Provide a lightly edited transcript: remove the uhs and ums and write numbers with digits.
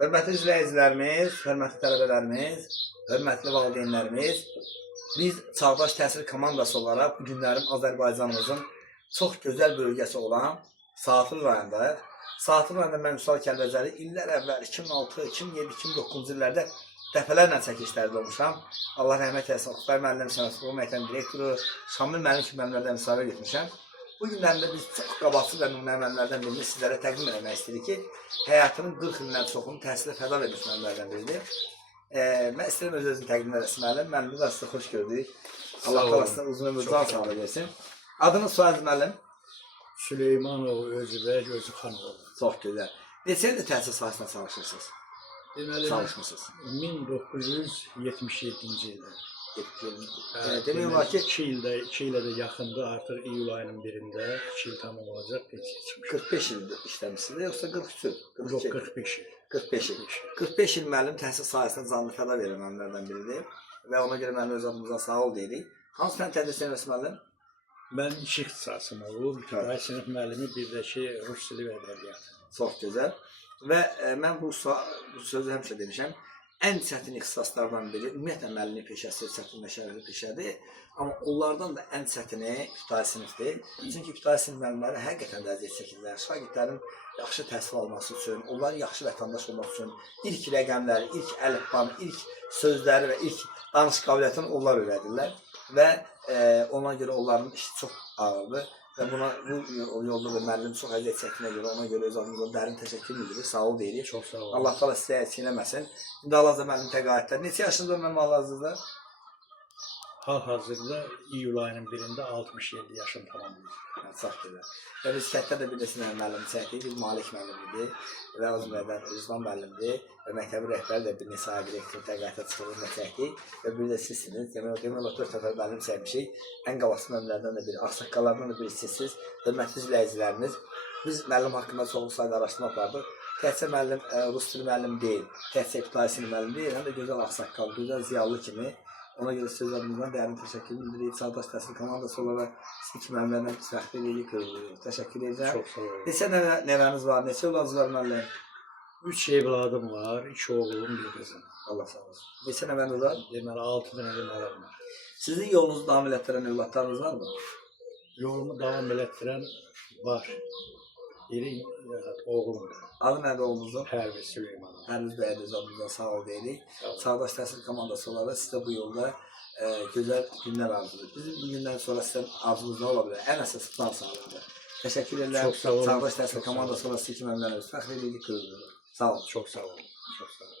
Hörmətli izləyicilərimiz, hörmətli tələbələrimiz, hörmətli valideynlərimiz, biz Çağdaş Təhsil komandası olaraq bu günlərin Azərbaycanımızın çox gözəl bölgəsi olan Saatlı rayondayıq. Saatlı rayonunda mən Vüsal Kəlbəcəri illər əvvəl 2006, 2007, 2009-cu illərdə dəfələrlə çəkilişlərdə olmuşam. Allah rəhmət eləsin, Oktay müəllim, Sənət Qurulu Məktəbinin direktoru, Şamil müəllim kimi müəllimlərdən müsahibəyə getmişəm. Bu günlərdə biz çox qabaqsız və nümunə müəllimlərdən birini sizlərə təqdim etmək istəyirik ki, həyatının 40 ildən çoxunu təhsilə fəda vermiş müəllimlərdən biridir. Mən istəyirəm öz-özünü təqdim edəsin müəllim. Müəllimimiz də sizə xoş gördük. Allah qalasına uzun ömür can sağlığı versin. Adınız soyadınız müəllim? Süleymanov Özbək Özxanoğlu. Çox gözəl. Neçə ildir təhsil sahəsində çalışırsınız? Deməli, Çalışmısınız. 1977-ci ildə. Demək olar ki, 2 ilə də yaxında artıq iyul ayının birində 2 il tamam olacaq pensiya çıxmış. 45 il işləmişsiniz, yoxsa 43 il? Yox, 45 il. 45 il. 45 il müəllim təhsil sahəsində canlı fəda verən müəllimlərdən biridir və ona görə müəllim öz adımızdan sağ ol deyirik. Hansı fən tədris edirsən müəllim? Mən iş ixtisasım olub, ibtidai sinif müəllimi, bir də ki, rus dili və ədəbiyyatı. Çox gözəl. Və mən bu sözü həmişə demişəm, ən çətin ixtisaslardan biri, ümumiyyətlə müəllimlik peşəsi çətin və şərəfli peşədir. Amma onlardan da ən çətini ibtidai sinifdir. Çünki ibtidai sinif müəllimləri həqiqətən də əziyyət çəkirlər. Şagirdlərin yaxşı təhsil alması üçün, onların yaxşı vətəndaş olması üçün ilk rəqəmləri, ilk əlifbanı, ilk sözləri və ilk danışıq qabiliyyətini onlar öyrədirlər. Və ona görə onların işi çox ağırdır. Və buna bu yolda da müəllim çox əziyyət çəkdiyinə görə ona görə öz adımızdan dərin təşəkkür edirik. Sağ ol deyirik. Çox sağ olun. Allah təala sizə əksik eləməsin. İndi hal-hazırda müəllim təqaüdlər. Neçə yaşınızda müəllim hal-hazırda? Hal-hazırda iyul ayının birində 67 yaşım tamamlayır. Çox gözəl. Və biz kənddə də bilirsinizlər müəllim çəkdik. Biz Malik müəllimidir və Özbəkdən Özban müəllimdir və məktəbin rəhbəri də bir neçə ay direktor təqaüdə çıxdığında çəkdik və bir də sizsiniz. Demək olar 4 nəfər müəllim çəkmişik. Ən qabaqcı müəllimlərdən də biri, ağsaqqallardan da biri sizsiniz. Hörmətli izləyicilərimiz, biz müəllim haqqında çoxlu sayda araşdırma apardıq. Təhsil müəllim rus dili müəllim deyil, təhsil ibtidai sinif müəllim deyil, həm də gözəl ağsaqqal, gözəl ziyallı kimi. Ona görə söz adımızdan dərin təşəkkür edirik. Çağdaş Təhsil komandası olaraq siz kimi müəllimlərdən fəxr edirik. Təşəkkür edirəm. Çox sağ olun. Neçə nəvəniz var, neçə övladınız var müəllim? 3 evladım var, 2 oğlum, bir qızım. Allah sağ olsun. Neçə nəvəniz var? Deməli 6 dənə evladım var. Sizin yolunuzu davam elətdirən övladlarınız var mı? Yolumu davam elətdirən var. Biri oğlumdur. Adı nədir oğlunuzun? Pərviz Süleymanov. Pərviz bəyə də adınızdan sağ ol deyirik. Çağdaş Təhsil komandası olaraq sizə bu yolda gözəl günlər arzulayırıq. Bizim bu gündən sonra sizin arzunuz nə ola bilər? Ən əsas plan sağlığıdır. Təşəkkür edirəm. Çox sağ olun. Çağdaş Təhsil komandası olaraq siz kimi müəllimlərimiz fəxr edirik. Sağ olun. Çox sağ olun. Çox sağ olun.